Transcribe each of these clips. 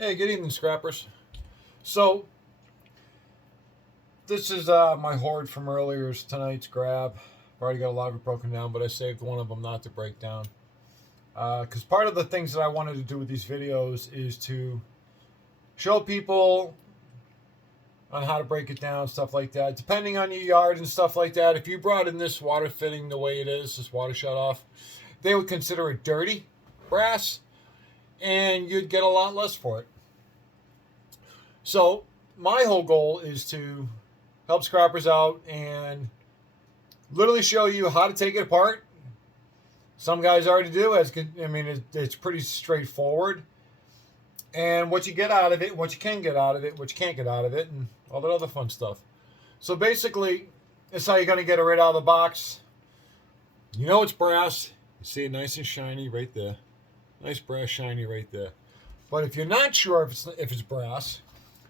Hey, good evening, scrappers. So, this is my hoard from earlier's tonight's grab. I've already got a lot of it broken down, but I saved one of them not to break down. Because part of the things that I wanted to do with these videos is to show people on how to break it down, stuff like that. Depending on your yard and stuff like that, if you brought in this water fitting the way it is, this water shutoff, they would consider it dirty brass, and you'd get a lot less for it. So my whole goal is to help scrappers out and literally show you how to take it apart. Some guys already do. It's pretty straightforward. And what you get out of it, what you can get out of it, what you can't get out of it, and all that other fun stuff. So basically, this is how you're going to get it right out of the box. You know it's brass. You see it nice and shiny right there. Nice brass shiny right there. But if you're not sure if it's brass,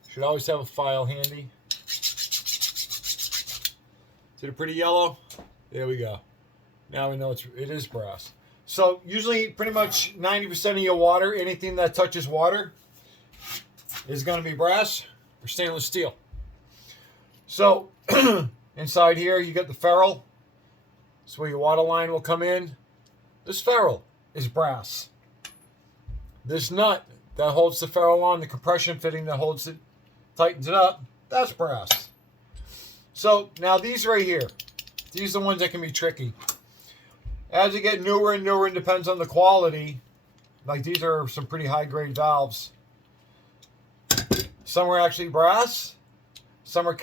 you should always have a file handy. Is it pretty yellow? There we go. Now we know it is brass. So usually pretty much 90% of your water, anything that touches water, is going to be brass or stainless steel. So inside here you got the ferrule. That's where your water line will come in. This ferrule is brass. This nut that holds the ferrule on, the compression fitting that holds it, tightens it up, that's brass. So now these right here, these are the ones that can be tricky. As you get newer and newer, and depends on the quality, like these are some pretty high grade valves. Some are actually brass, some are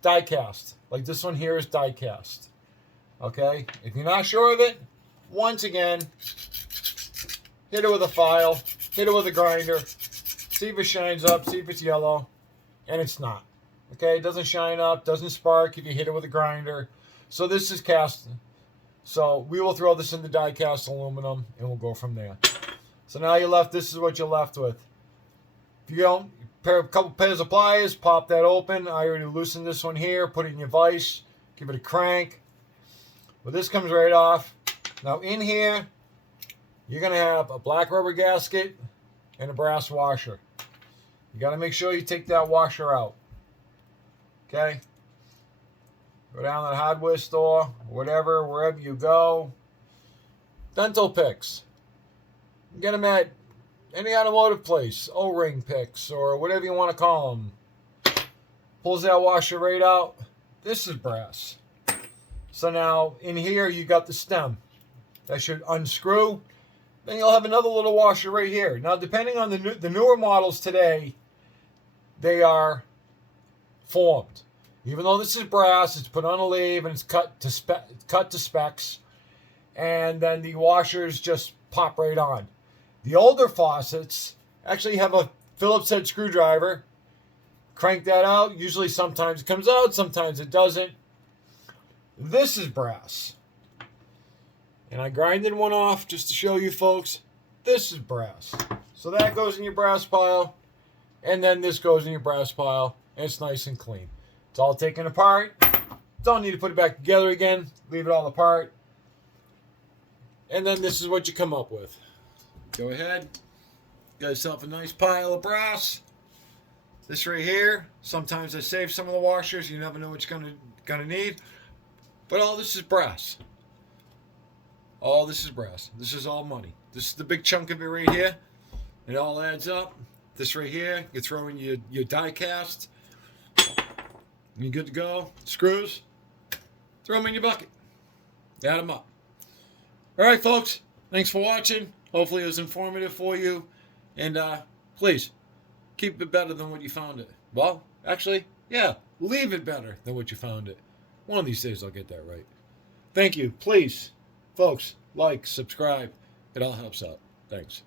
die cast. Like this one here is die cast. Okay, if you're not sure of it, once again, hit it with a file, hit it with a grinder, see if it shines up, see if it's yellow, and it's not. Okay, it doesn't shine up, doesn't spark if you hit it with a grinder. So this is cast. So we will throw this in the die cast aluminum and we'll go from there. So now you're left, this is what you're left with. If you don't, a couple pairs of pliers, pop that open. I already loosened this one here, put it in your vise, give it a crank. Well, this comes right off. Now in here, you're going to have a black rubber gasket and a brass washer. You got to make sure you take that washer out. Okay? Go down to the hardware store, whatever, wherever you go. Dental picks. You get them at any automotive place, O-ring picks, or whatever you want to call them. Pulls that washer right out. This is brass. So now in here you got the stem. That should unscrew. Then you'll have another little washer right here. Now depending on the newer models today, they are formed. Even though this is brass, it's put on a lathe and it's cut to specs, and then the washers just pop right on. The older faucets actually have a Phillips head screwdriver. Crank that out. Usually sometimes it comes out, sometimes it doesn't. This is brass. And I grinded one off just to show you folks. This is brass. So that goes in your brass pile, and then this goes in your brass pile, and it's nice and clean. It's all taken apart. Don't need to put it back together again. Leave it all apart. And then this is what you come up with. Go ahead. Got yourself a nice pile of brass. This right here. Sometimes I save some of the washers. You never know what you're gonna need. But all this is brass. All this is brass. This is all money. This is the big chunk of it right here. It all adds up. This right here, you throw in your die cast. You're good to go. Screws. Throw them in your bucket. Add them up. All right, folks. Thanks for watching. Hopefully it was informative for you. And please, keep it better than what you found it. Well, actually, yeah, leave it better than what you found it. One of these days I'll get that right. Thank you. Please, folks, like, subscribe. It all helps out. Thanks.